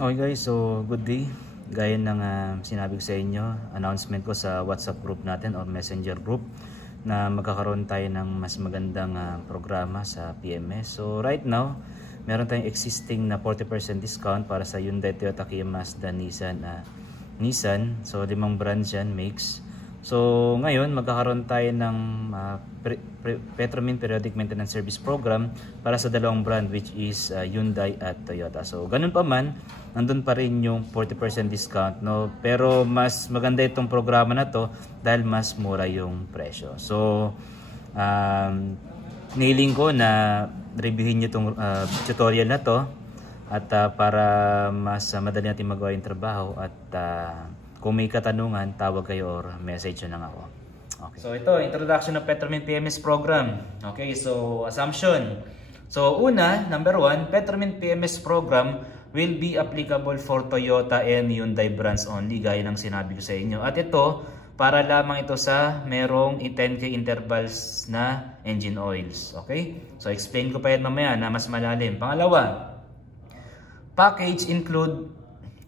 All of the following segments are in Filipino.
Okay guys, so good day. Gaya ng sinabi ko sa inyo, announcement ko sa WhatsApp group natin or Messenger group na magkakaroon tayo ng mas magandang programa sa PMS. So right now, meron tayong existing na 40% discount para sa Hyundai, Toyota, Kia, Mazda, Nissan. So 5 brands yan, makes. So ngayon magkakaroon tayo ng Petromin Periodic Maintenance Service Program para sa dalawang brand, which is Hyundai at Toyota. So ganun pa man, nandun pa rin yung 40% discount, no? Pero mas maganda itong programa na to dahil mas mura yung presyo. So niling ko na reviewin nyo itong tutorial na to at para mas madali natin magawa yung trabaho at kung may katanungan, tawag kayo or message nyo lang ako. Okay. So ito, introduction ng Petromin PMS program. Okay, so assumption. So una, number 1, Petromin PMS program will be applicable for Toyota and Hyundai brands only, gaya ng sinabi ko sa inyo. At ito, para lamang ito sa merong 10K intervals na engine oils. Okay? So explain ko pa yan mamaya na mas malalim. Pangalawa, package include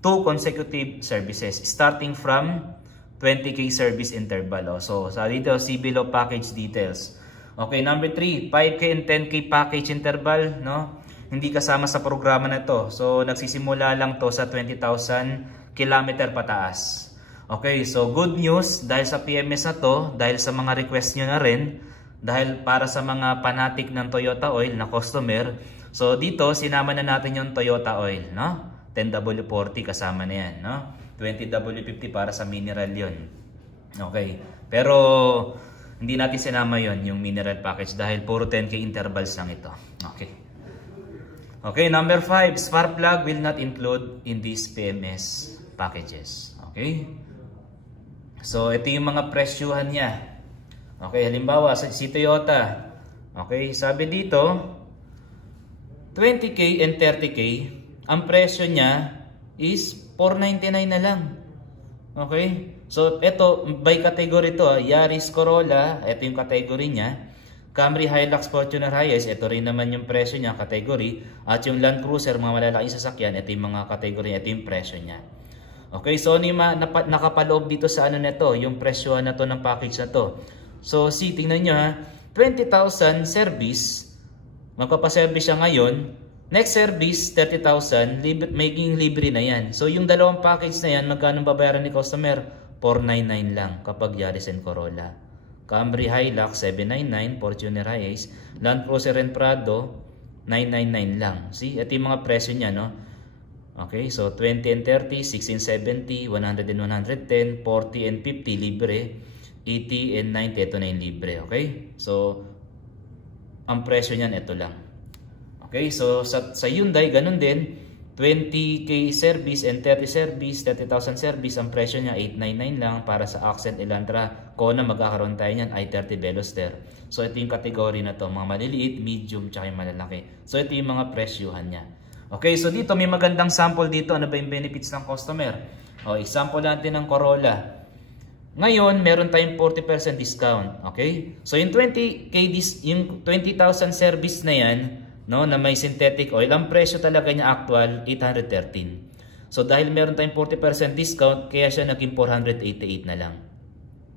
2 consecutive services starting from 20K service interval. So sa dito, see below package details. Okay, number 3, 5K and 10K package interval, no? Hindi kasama sa programa na to. So nagsisimula lang to sa 20,000 kilometer pataas. Okay, so good news dahil sa PMS na to, dahil sa mga request nyo na rin, dahil para sa mga fanatic ng Toyota Oil na customer, so dito sinama na natin yung Toyota Oil, no? 10W40 kasama na yan, no? 20W50 para sa mineral yon. Okay. Pero hindi natin sinama yon yung mineral package dahil puro 10K intervals lang ito. Okay. Okay, number 5, spark plug will not include in these PMS packages. Okay. So ito yung mga presyuhan niya. Okay, halimbawa si Toyota. Okay, sabi dito 20K and 30K, ang presyo niya is 499 na lang. Okay? So, ito, by category to. Yaris, Corolla, ito yung category niya. Camry, Hilux, Fortuner, Hiace, ito rin naman yung presyo niya, category. At yung Land Cruiser, mga malalaking sasakyan, ito yung mga category, ito yung presyo niya. Okay? So, nakapaloob dito sa ano na to, yung presyo na to ng package na to. So, tingnan nyo ha, 20,000 service, magpapaservice siya ngayon. Next service, 30,000, making libre na yan. So yung dalawang package na yan, magkano babayaran ni customer? 499 lang kapag Yaris and Corolla. Camry, Hilux, 799, Fortuner, Hiace, Land Cruiser and Prado, 999 lang. See, ito yung mga presyo niya, no? Okay, so 20 and 30, 1670, 100 and 110, 40 and 50, libre. 80 and 90, ito na yung libre. Okay, so ang presyo niyan, ito lang. Okay, so sa Hyundai, ganun din. 20K service and 30 service, 30,000 service, ang presyo niya 899 lang para sa Accent, Elantra, Kona, magkakaroon tayo niyan, i30 Veloster. So ito yung category na to, mga maliliit, medium, tsaka yung malalaki. So ito yung mga presyuhan niya. Okay, so dito may magandang sample dito. Ano ba yung benefits ng customer? O, example natin ng Corolla. Ngayon, meron tayong 40% discount. Okay? So yung 20K, yung 20,000 service na yan, no, na may synthetic oil, ang presyo talaga niya actual 813. So dahil meron tayong 40% discount, kaya siya naging 488 na lang.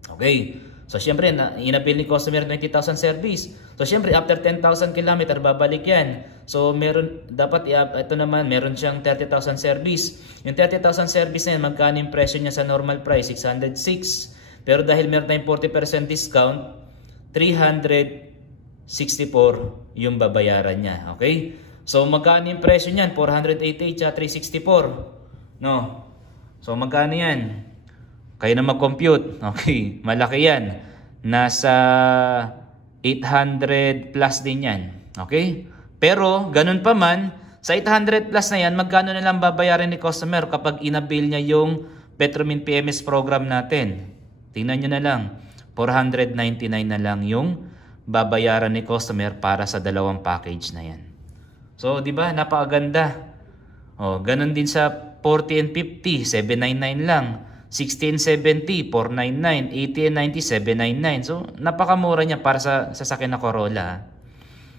Okay. So syempre inabil ni customer 20,000 service. So syempre after 10,000 km babalik yan. So meron dapat ito naman meron siyang 30,000 service. Yung 30,000 service na yan, magkano yung presyo niya sa normal price? 606. Pero dahil meron tayong 40% discount, 364 yung babayaran niya. Okay? So magkano yung presyo niyan? 488 at 364. No? So magkano yan? Kaya na mag-compute. Okay? Malaki yan. Nasa 800 plus din yan. Okay? Pero ganun pa man, sa 800 plus na yan, magkano na lang babayaran ni customer kapag inabil niya yung Petromin PMS program natin? Tingnan nyo na lang. 499 na lang yung babayaran ni customer para sa dalawang package na yan. So, di ba? Napakaganda. Oh, ganun din sa 40 and 50, 799 lang. 60 and 70, 499. 80 and 90, 799. So, napakamura niya para sa sasakyan na Corolla.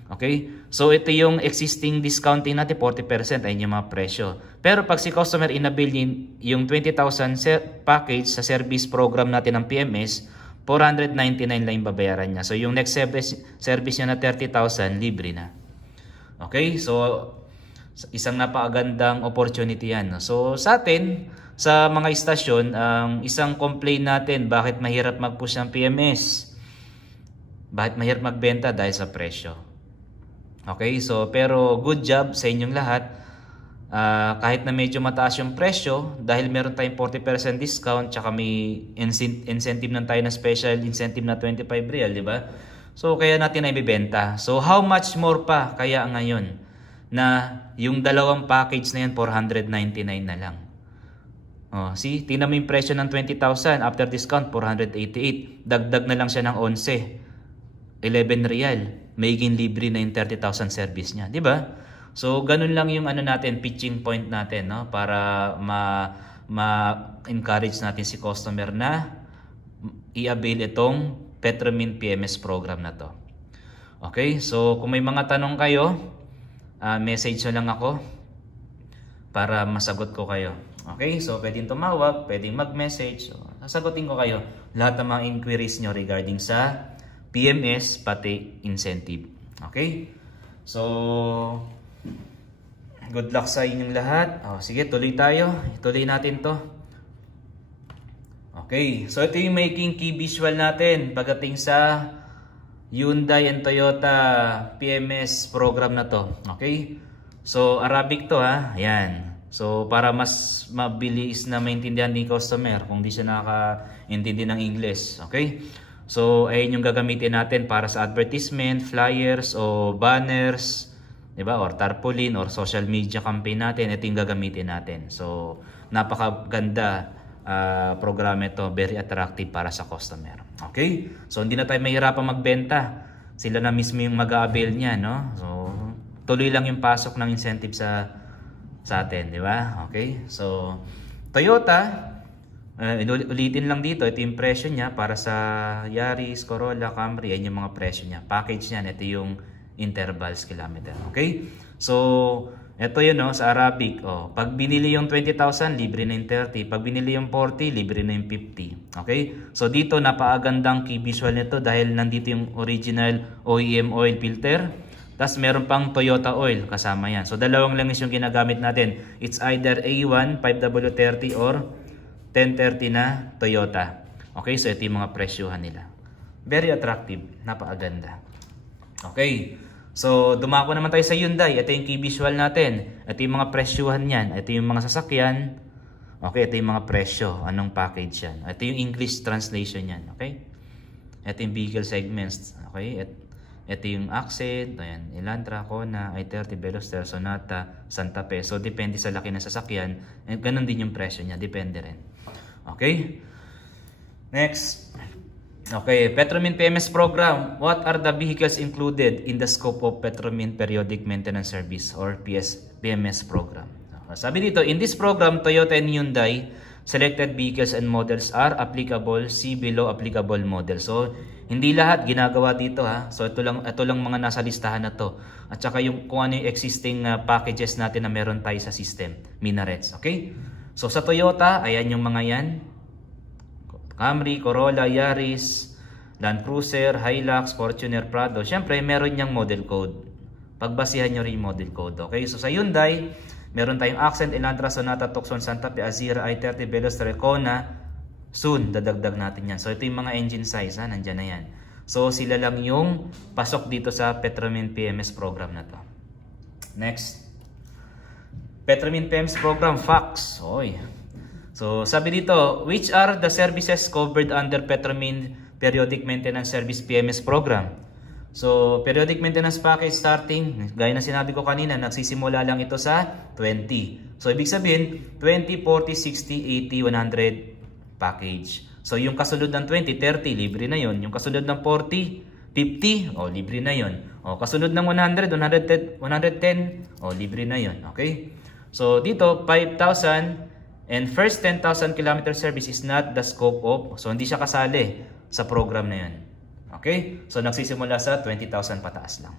Okay? So ito yung existing discounting natin, 40%, ayun yung mga presyo. Pero pag si customer inabil yung 20,000 package sa service program natin ng PMS, 499 lang yung babayaran niya. So yung next service niya na 30,000, libre na. Okay? So isang napakagandang opportunity yan. So sa atin, sa mga istasyon, ang isang complaint natin, bakit mahirap mag-push ng PMS? Bakit mahirap magbenta? Dahil sa presyo. Okay, so pero good job sa inyong lahat. Kahit na medyo mataas yung presyo, dahil meron tayong 40% discount, tsaka may incentive na tayo na special incentive na 25 real, di ba? So kaya natin na ibibenta. So how much more pa kaya ngayon na yung dalawang package na yan 499 na lang? Oh, see, tingnan mo yung presyo ng 20,000 after discount 488. Dagdag na lang siya ng 11 real. Magiging libre na yung 30,000 service niya, di ba? So ganun lang yung ano natin, pitching point natin, no? Para ma-encourage natin si customer na i-avail itong Petromin PMS program na to. Okay? So kung may mga tanong kayo, message nyo lang ako para masagot ko kayo. Okay, so pwedeng tumawag, pwedeng mag-message. So, sasagutin ko kayo lahat ng mga inquiries nyo regarding sa PMS pati incentive. Okay, so good luck sa inyong lahat. Sige, tuloy tayo. Tuloy natin to. Okay, so ito yung making key visual natin pagdating sa Hyundai and Toyota PMS program na to. Okay, so Arabic to ha. Ayan. So para mas mabilis na maintindihan ni customer kung di siya nakakaintindi ng English. Okay? So ayun yung gagamitin natin para sa advertisement, flyers o banners, 'di ba? Or tarpaulin or social media campaign natin, ito yung gagamitin natin. So napakaganda programa ito, very attractive para sa customer. Okay? So hindi na tayo mahirapan magbenta. Sila na mismo yung mag-a-avail niya, no? So tuloy lang yung pasok ng incentive sa atin, di ba? Okay? So, Toyota, ulitin lang dito, ito yung presyo niya para sa Yaris, Corolla, Camry, yan yung mga presyo niya. Package niyan, ito yung intervals kilometer. Okay? So, ito yun, no, sa Arabic. Pag binili yung 20,000, libre na yung 30. Pag binili yung 40, libre na yung 50. Okay? So, dito, napakagandang key visual nito dahil nandito yung original OEM oil filter. Tapos meron pang Toyota oil kasama yan. So dalawang langis yung ginagamit natin. It's either A1 5W30 or 1030 na Toyota. Okay, so ito yung mga presyohan nila. Very attractive. Napakaganda. Okay, so dumako naman tayo sa Hyundai. Ito yung key visual natin. Ito yung mga presyohan yan. Ito yung mga sasakyan. Okay, ito yung mga presyo. Anong package yan. Ito yung English translation yan. Okay, ito yung vehicle segments. Okay, ito yung Accent, ayan, Elantra, Kona, i30, Veloster, Sonata, Santa Fe. So, depende sa laki ng sasakyan. And ganun din yung presyo niya. Depende rin. Okay? Next. Okay, Petromin PMS program. What are the vehicles included in the scope of Petromin Periodic Maintenance Service or PMS program? Sabi dito, in this program, Toyota and Hyundai selected vehicles and models are applicable. See below applicable models. So, hindi lahat ginagawa dito ha. So ito lang mga nasa listahan na to. At saka yung kung ano yung existing packages natin na meron tayo sa system, minarets, okay? So sa Toyota, ayan yung mga yan. Camry, Corolla, Yaris, Land Cruiser, Hilux, Fortuner, Prado. Syempre, meron niyang model code. Pagbasihan nyo rin yung model code, okay? So sa Hyundai, meron tayong Accent, Elantra, Sonata, Tucson, Santa Fe, Azira, i30, Veloster, Kona. Soon, dadagdag natin yan. So, ito yung mga engine size, ha? Nandyan na yan. So, sila lang yung pasok dito sa Petromin PMS program na to. Next. Petromin PMS program, facts. Oy. So, sabi dito, which are the services covered under Petromin Periodic Maintenance Service PMS program? So, periodic maintenance package starting, gaya na sinabi ko kanina, nagsisimula lang ito sa 20. So, ibig sabihin, 20, 40, 60, 80, 100, package. So yung kasunod ng 20, 30, libre na yon. Yung kasunod ng 40, 50, libre na yon. Kasunod ng 100, 110, libre na yon. Okay? So dito, 5,000 and first 10,000 km service is not the scope of, so hindi siya kasali sa program na yon. Okay? So nagsisimula sa 20,000 pataas lang.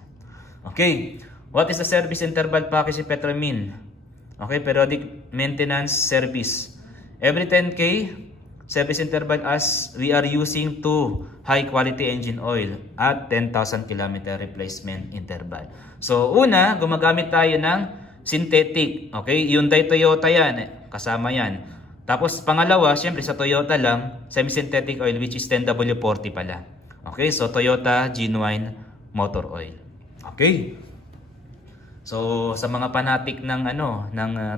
Okay, what is the service interval package in Petromin? Okay, periodic maintenance service. Every 10K service interval as we are using 2 high quality engine oil at 10,000 km replacement interval. So una, gumagamit tayo ng synthetic. Okay, Hyundai Toyota yan, kasama yan. Tapos pangalawa, syempre sa Toyota lang, semi-synthetic oil which is 10W40 pala. Okay, so Toyota Genuine Motor Oil. Okay. So sa mga fanatic ng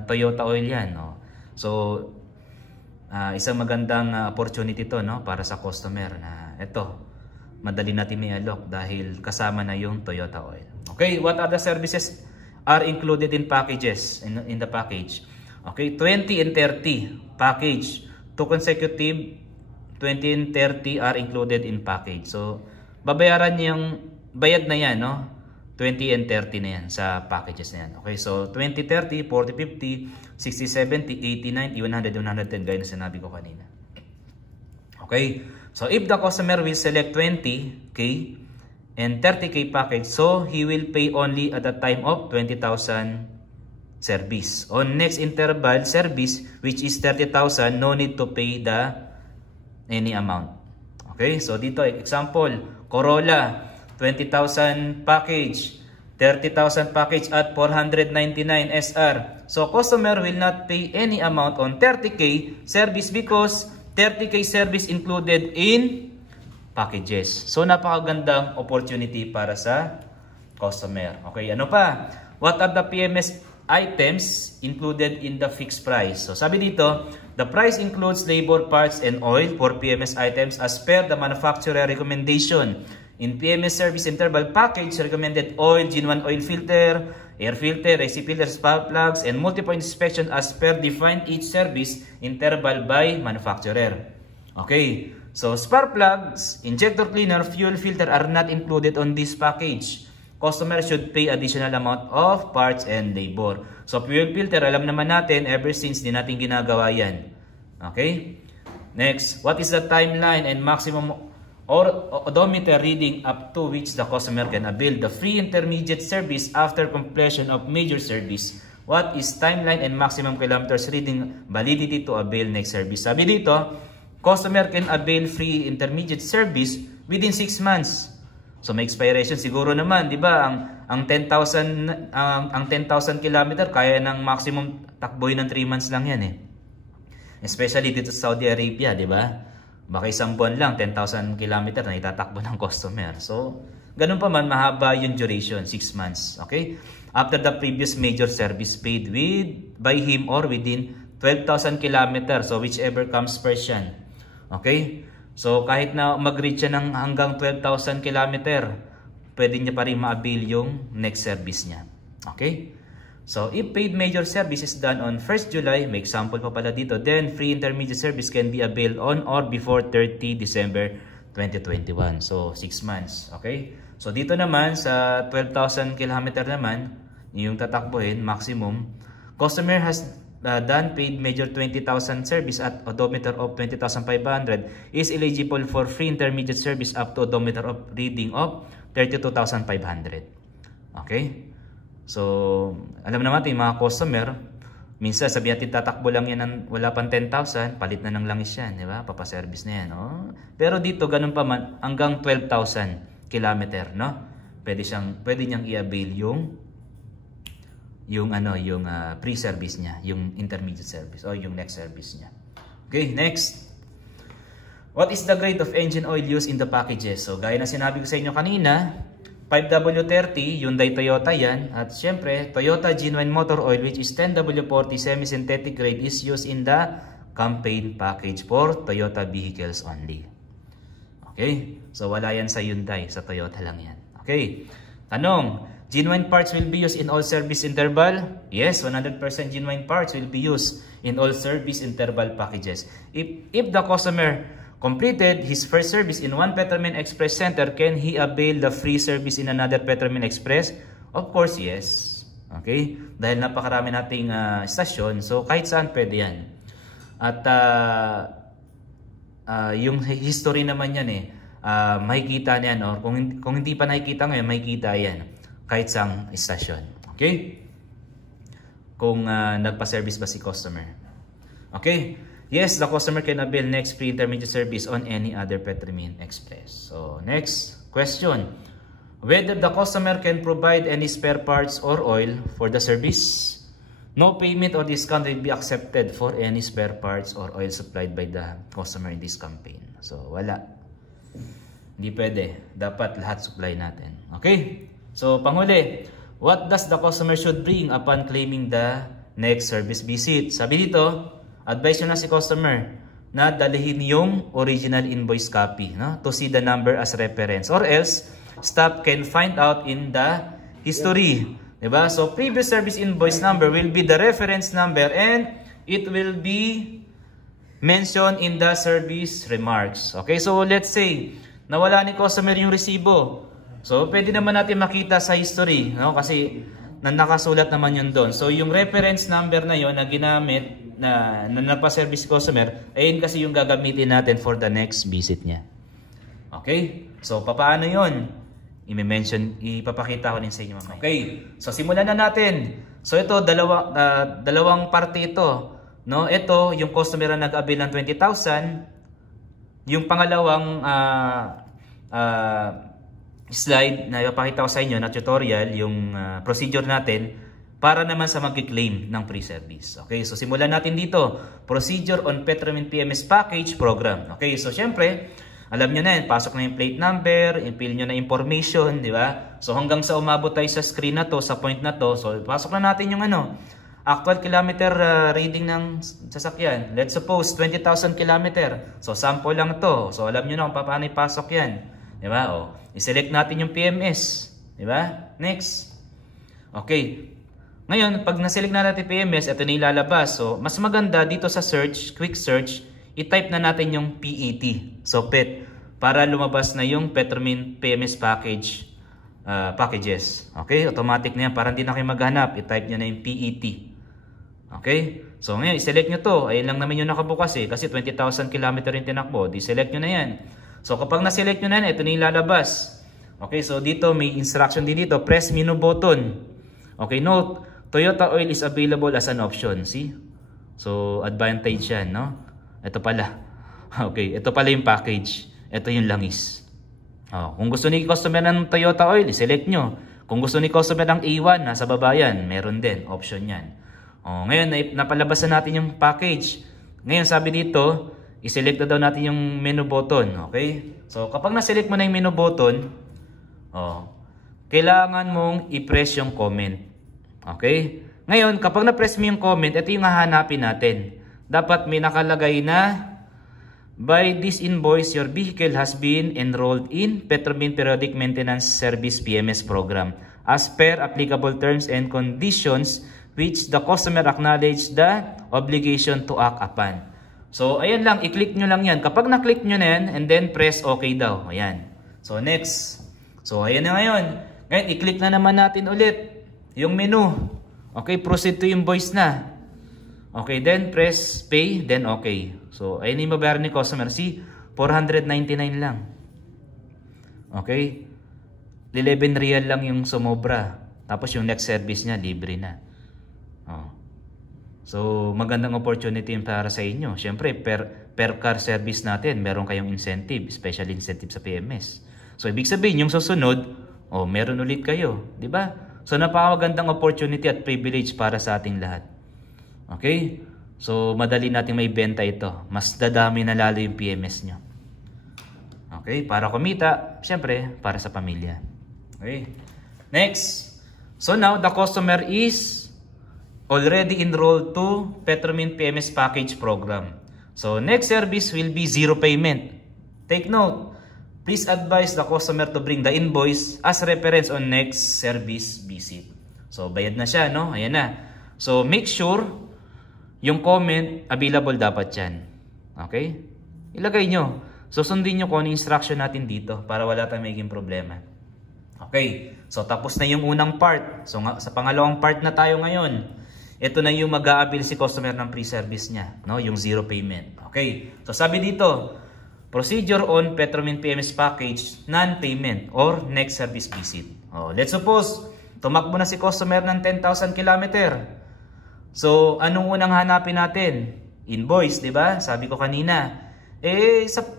Toyota oil 'yan, no. So isang magandang opportunity 'to, no, para sa customer na ito, madali natin i-alok dahil kasama na yung Toyota oil. Okay, what other services are included in packages in the package? Okay, 20 and 30 package. 2 consecutive 20 and 30 are included in package. So babayaran niyo yung bayad na 'yan, no? 20 and 30 na yan sa packages na yan. Okay, so 20, 30, 40, 50, 60, 70, 80, 90, 100, 110, gaya na sinabi ko kanina. Okay, so if the customer will select 20K and 30K package, so he will pay only at the time of 20,000 service. On next interval service, which is 30,000, no need to pay any amount. Okay, so dito example, Corolla, 20,000 package, 30,000 package at 499 SR. So customer will not pay any amount on 30K service because 30K service included in packages. So napakagandang opportunity para sa customer. Okay, ano pa? What are the PMS items included in the fixed price? So sabi dito, the price includes labor, parts, and oil for PMS items as per the manufacturer recommendation. In PMS service interval package, recommended oil, genuine oil filter, air filter, AC filter, spark plugs, and multi-point inspection as per defined each service interval by manufacturer. Okay, so spark plugs, injector cleaner, fuel filter are not included on this package. Customer should pay additional amount of parts and labor. So fuel filter, alam naman natin, ever since di natin ginagawa yan. Okay, next, what is the timeline and maximum or odometer reading up to which the customer can avail the free intermediate service after completion of major service? What is timeline and maximum kilometers reading validity to avail next service? Sabi dito, customer can avail free intermediate service within 6 months. So may expiration siguro naman, 'di ba? Ang 10,000 kilometer kaya ng maximum takboy ng 3 months lang 'yan eh. Especially dito sa Saudi Arabia, 'di ba? Baka isang buwan lang, 10,000 km na itatakbo ng customer. So, ganun pa man, mahaba yung duration, 6 months. Okay? After the previous major service paid by him or within 12,000 km. So, whichever comes first yan. Okay? So, kahit na mag-reach siya ng hanggang 12,000 km, pwede niya pa rin ma-avail yung next service niya. Okay? So, if paid major service is done on 1st July, may example pa pala dito, then free intermediate service can be availed on or before 30 December 2021. So, 6 months. Okay? So, dito naman sa 12,000 km naman, yung tatakbuhin, maximum, customer has done paid major 20,000 service at odometer of 20,500 is eligible for free intermediate service up to odometer of reading of 32,500. Okay? So, alam naman natin mga customer, minsan sabi natin tatakbo lang yan ng wala pang 10,000, palit na ng langis yan, di ba? Papaservice na yan, no? Pero dito, ganun pa man, hanggang 12,000 kilometer, no? Pwede niyang i-avail yung pre-service niya, yung intermediate service, o yung next service niya. Okay, next. What is the grade of engine oil used in the packages? So, gaya na sinabi ko sa inyo kanina, 5W30, Hyundai Toyota yan. At syempre, Toyota Genuine Motor Oil which is 10W40 semi-synthetic grade is used in the campaign package for Toyota vehicles only. Okay? So wala yan sa Hyundai, sa Toyota lang yan. Okay? Tanong, genuine parts will be used in all service interval? Yes, 100% genuine parts will be used in all service interval packages. If the customer completed his first service in one Petromin Express Center, can he avail the free service in another Petromin Express? Of course, yes. Okay? Dahil napakarami nating stasyon, so kahit saan pwede yan. At yung history naman yan makikita niyan, or kung hindi pa nakikita ngayon, makikita yan. kahit sang istasyon. Okay? Kung nagpa-service ba si customer. Okay? Yes, the customer can avail next pre-intermediate service on any other Petromin Express. So, next question. Whether the customer can provide any spare parts or oil for the service. No payment or discount will be accepted for any spare parts or oil supplied by the customer in this campaign. So, wala. Hindi pwede. Dapat lahat supply natin. Okay? So, panghuli, what does the customer should bring upon claiming the next service visit? Sabi dito, advise nyo na si customer na dalhin yung original invoice copy, no? To see the number as reference. Or else, staff can find out in the history. Diba? So, previous service invoice number will be the reference number and it will be mentioned in the service remarks. Okay? So, let's say, nawala ni customer yung resibo. So, pwede naman natin makita sa history, no? Kasi, nakasulat naman yun doon. So, yung reference number na yun na ginamit, na napa-service customer, ayun kasi yung gagamitin natin for the next visit niya. Okay? So, paano yun? Ipapakita ko din sa inyo mamaya. Okay, so simulan na natin. So ito, dalawang parte ito. No? Ito, yung customer na nag-avail ng 20,000. Yung pangalawang slide na ipapakita ko sa inyo na tutorial, yung procedure natin para naman sa mag-claim ng pre-service. Okay, so simulan natin dito. Procedure on Petromin PMS Package Program. Okay, so syempre, alam nyo na yan, pasok na yung plate number, i-fill nyo na information, di ba? So hanggang sa umabot tayo sa screen na to, sa point na to, so pasok na natin yung actual kilometer reading ng sasakyan. Let's suppose 20,000 kilometer. So sample lang to. So alam nyo na kung paano ipasok yan. Di ba? O, i-select natin yung PMS. Di ba? Next. Okay. Ngayon, pag na-select na natin PMS, ito na ilalabas. So mas maganda dito sa search, quick search, i-type na natin yung PET. So, PET. Para lumabas na yung Petromin PMS package packages. Okay? Automatic na yan. Para hindi na kayo maghanap. I-type nyo na yung PET. Okay? So, ngayon, i-select nyo to. Ayun lang naman yung nakabukas eh. Kasi 20,000 km yung tinakbo. Di-select nyo na yan. So, kapag na-select nyo na yan, ito na yung lalabas. Okay? So, dito may instruction din dito. Press menu button. Okay? Note, Toyota Oil is available as an option. See? So, advantage yan, no? Ito pala. Okay, ito pala yung package. Ito yung langis. Kung gusto ni customer ng Toyota Oil, select nyo. Kung gusto ni customer ng A1, nasa baba yan. Meron din. Option yan. Ngayon, napalabas na natin yung package. Ngayon, sabi dito, i-select na daw natin yung menu button. Okay? So, kapag na-select mo na yung menu button, kailangan mong i-press yung comment. Okay? Ngayon, kapag na-press mo yung comment, ito yung hahanapin natin. Dapat may nakalagay na by this invoice, your vehicle has been enrolled in Petromin Periodic Maintenance Service PMS Program as per applicable terms and conditions which the customer acknowledge the obligation to act upon. So, ayan lang. I-click nyo lang yan. Kapag na-click nyo na yan, and then press OK daw. Ayan. So, next. So, ayan na ngayon. Ngayon, i-click na naman natin ulit yung menu. Okay, proceed to invoice na. Okay, then press pay, then okay. So, ayun yung mabayaran ni customer. See, 499 lang. Okay? 11 real lang yung sumobra. Tapos yung next service niya, libre na. So, magandang opportunity para sa inyo. Siyempre, per car service natin, meron kayong incentive, special incentive sa PMS. So, ibig sabihin, yung susunod, meron ulit kayo. Diba? So, napakagandang opportunity at privilege para sa ating lahat. Okay? So, madali natin may benta ito. Mas dadami na lalo yung PMS nyo. Okay? Para kumita, syempre, para sa pamilya. Okay? Next. So, now, the customer is already enrolled to Petromin PMS Package Program. So, next service will be zero payment. Take note. Please advise the customer to bring the invoice as reference on next service visit. So, bayad na siya, no? Ayan na. So, make sure yung comment, available dapat yan. Okay? Ilagay nyo. So, sundin nyo kung ano instruction natin dito para wala tayong magiging problema. Okay. So, tapos na yung unang part. So, sa pangalawang part na tayo ngayon. Ito na yung mag-a-avail si customer ng pre-service niya. No? Yung zero payment. Okay. So, sabi dito, procedure on Petromin PMS Package, non-payment or next service visit. Let's suppose, tumakbo na si customer ng 10,000 kilometer. So, anong unang hanapin natin? Invoice, di ba? Sabi ko kanina.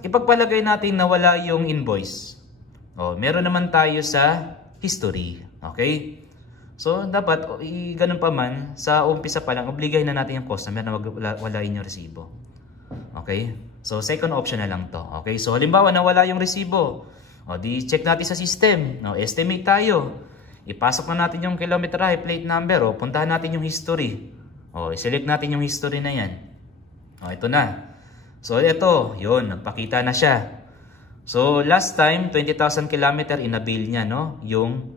Ipagpalagay natin na wala yung invoice. Meron naman tayo sa history. Okay? So, dapat, ganun pa man, sa umpisa pa lang, obligay na natin yung customer na walain yung resibo. Okay? So, second option na lang to. Okay? So, halimbawa, nawala yung resibo. Di check natin sa system. Estimate tayo. Ipasok na natin yung kilometrahe, plate number. Puntahan natin yung history. I-select natin yung history na yan. Ito na. So, ito. Yun, nagpakita na siya. So, last time, 20,000 kilometer, inabil niya, no? Yung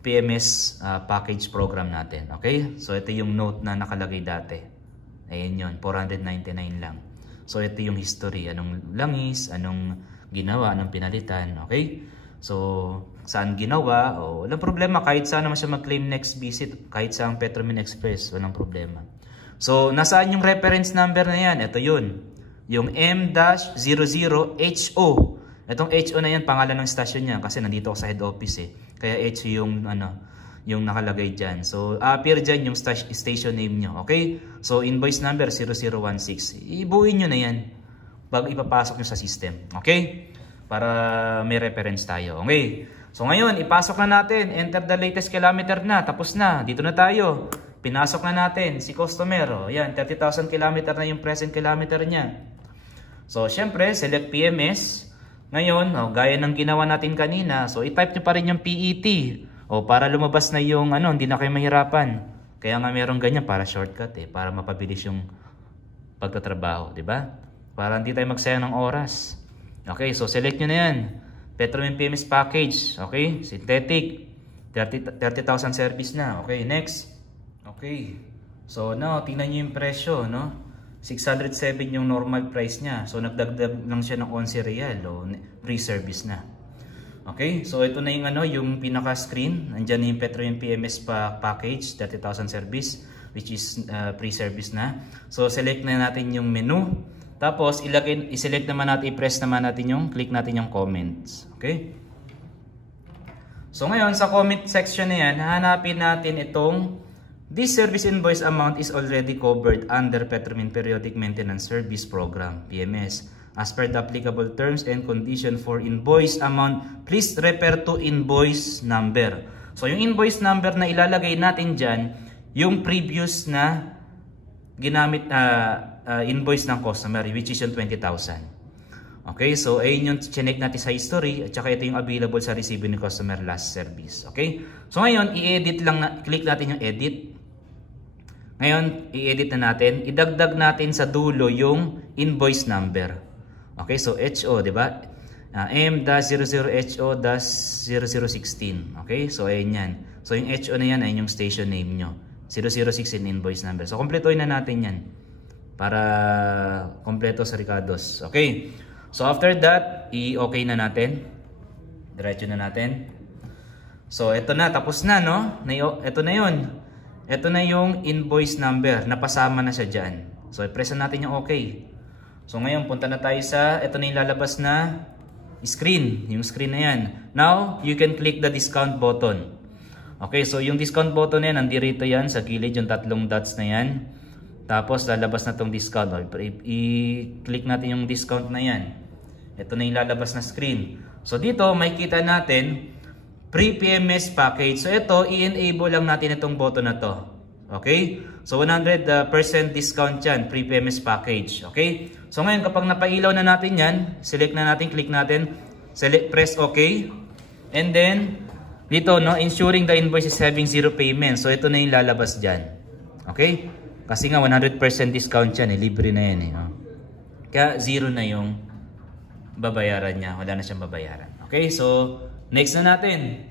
PMS package program natin. Okay? So, ito yung note na nakalagay dati. Ayan yun, 499 lang. So, ito yung history. Anong langis, anong ginawa, anong pinalitan. Okay? So, saan ginawa? Walang problema. Kahit saan naman siya mag-claim next visit. Kahit saan Petromin Express. Walang problema. So, nasaan yung reference number na yan? Ito yun. Yung M-00HO. Itong HO na yan, pangalan ng station niya. Kasi nandito ako sa head office eh. Kaya HO yung, yung nakalagay dyan. So, appear dyan yung station name nyo. Okay? So, invoice number 0016. Ibuuin nyo na yan. Bago ipapasok nyo sa system. Okay? Para may reference tayo. Okay. So ngayon, ipasok na natin. Enter the latest kilometer na. Tapos na. Dito na tayo. Pinasok na natin si customer. Yan, 30,000 kilometer na yung present kilometer niya. So, syempre, select PMS. Ngayon, gaya ng ginawa natin kanina. So, i-type nyo pa rin yung PET. Para lumabas na yung hindi na kayo mahirapan. Kaya nga meron ganyan para shortcut para mapabilis yung pagtatrabaho. Diba? Para hindi tayo magsayang ng oras. Okay, so select nyo na yan. Petromin PMS package. Okay, synthetic. 30,000 service na. Okay, next. Okay. So now, tingnan nyo yung presyo, no? 607 yung normal price niya. So nagdagdag lang siya ng 11 real. Free service na. Okay, so ito na yung yung pinaka-screen. Andiyan yung Petromin PMS package, 30,000 service, which is free service na. So select na natin yung menu. Tapos, i-select naman natin, i-press naman natin click natin yung comments. Okay? So, ngayon, sa comment section na yan, hahanapin natin itong this service invoice amount is already covered under Petromin Periodic Maintenance Service Program, PMS. As per the applicable terms and condition for invoice amount, please refer to invoice number. So, yung invoice number na ilalagay natin dyan, yung previous na ginamit invoice ng customer, which is yung 20,000. Okay, so ayun yung chinek natin sa history at saka ito yung available sa resibo ni customer last service. Okay, so ngayon i-edit lang, click natin yung edit. Ngayon i-edit na natin, idagdag natin sa dulo yung invoice number. Okay, so HO, di ba? M-00HO-0016. Okay, so ayun yan. So yung HO na yan ay yung station name nyo. 0016 invoice number. So kumpletuhin na natin yan para kompleto sa Ricardo's. Okay. So after that, i-okay na natin. Diretso na natin. So ito na, tapos na, no? Ito na yun. Ito na yung invoice number. Napasama na siya dyan. So i-press natin yung okay. So ngayon, punta na tayo sa, ito na yung lalabas na screen. Yung screen na yan. Now, you can click the discount button. Okay, so yung discount button na yan, nandito yan sa gilid, yung tatlong dots na yan. Tapos lalabas na tong discount. I-click natin yung discount na yan. Ito na yung lalabas na screen. So dito, makikita natin pre-PMS package. So ito, i-enable lang natin itong button na to. Okay? So 100% discount yan, pre-PMS package. Okay? So ngayon, kapag napailaw na natin yan, select na natin, click natin, select, press OK. And then, dito, no, ensuring the invoice is having zero payment. So ito na yung lalabas dyan. Okay? Kasi nga 100% discount yan, libre na yan. Kaya zero na yung babayaran niya. Wala na siyang babayaran. Okay, so next na natin.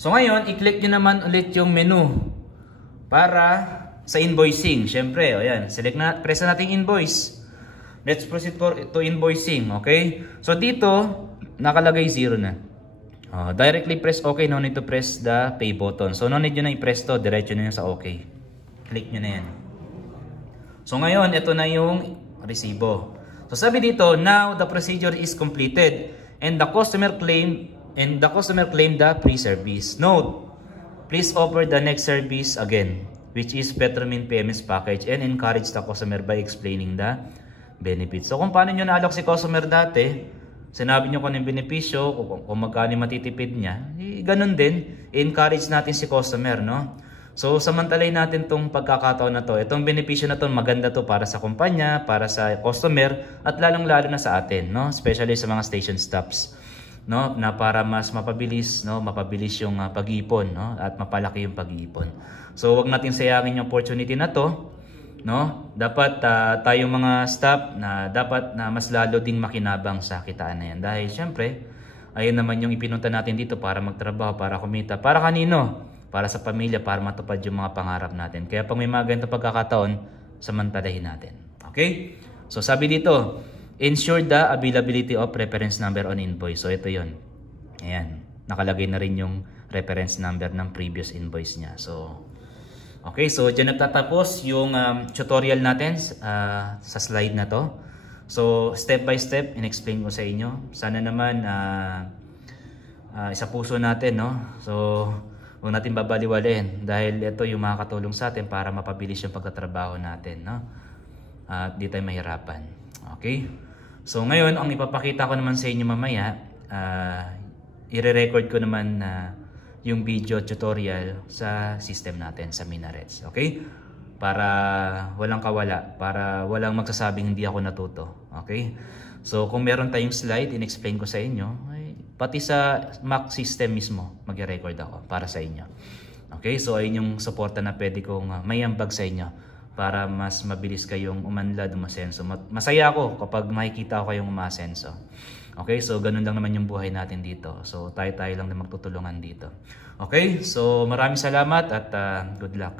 So ngayon, i-click nyo naman ulit yung menu para sa invoicing. Siyempre, ayan, select na, press na natin invoice. Let's proceed to invoicing. Okay, so dito, nakalagay zero na. Directly press OK, no need to press the pay button. So no need nyo na i-press to, diretso na yun sa OK. Click nyo na yan. So ngayon, ito na yung resibo. So sabi dito, now the procedure is completed and the customer claim And the customer claimed the pre-service. Note, please offer the next service again, which is Petromin PMS package, and encourage the customer by explaining the benefits. So kung paano nyo naalok si customer dati, sinabi nyo kung anong benepisyo, kung magkano matitipid niya, ganun din, encourage natin si customer, no? So samantalay natin tong pagkakataon na to, itong benepisyo na to, maganda to para sa kumpanya, para sa customer, at lalong-lalo na sa atin, no? Especially sa mga station stops, no, na para mas mapabilis, no, mapabilis yung pag-iipon, no, at mapalaki yung pag-iipon. So wag natin sayangin yung opportunity na to, no. Dapat tayong mga staff na dapat na mas lalo ding makinabang sa kitaan na yan, dahil syempre ayun naman yung ipinunta natin dito para magtrabaho, para kumita, para kanino? Para sa pamilya, para matupad yung mga pangarap natin. Kaya pag may mga ganito pagkakataon, samantalahin natin. Okay? So sabi dito, ensure the availability of reference number on invoice. So ito yon. Ayan. Nakalagay na rin yung reference number ng previous invoice niya. So, okay. So dyan nagtatapos yung tutorial natin sa slide na to. So step by step, in-explain ko sa inyo. Sana naman isa puso natin, no? So huwag natin babaliwalin dahil ito yung makakatulong sa atin para mapabilis yung pagtatrabaho natin, no? At di tayo mahirapan. Okay? So ngayon, ang ipapakita ko naman sa inyo mamaya, i-record ko naman yung video tutorial sa system natin, sa Minarets. Okay? Para walang kawala, para walang magsasabing hindi ako natuto. Okay? So kung meron tayong slide, in-explain ko sa inyo, pati sa Mac system mismo, mag-record ako para sa inyo. Okay? So ayun yung suporta na pwede kong mayambag sa inyo para mas mabilis kayong umanlad, umasenso. Masaya ako kapag makikita ko kayong umasenso. Okay, so ganun lang naman yung buhay natin dito. So tayo lang na magtutulungan dito. Okay, so maraming salamat at good luck.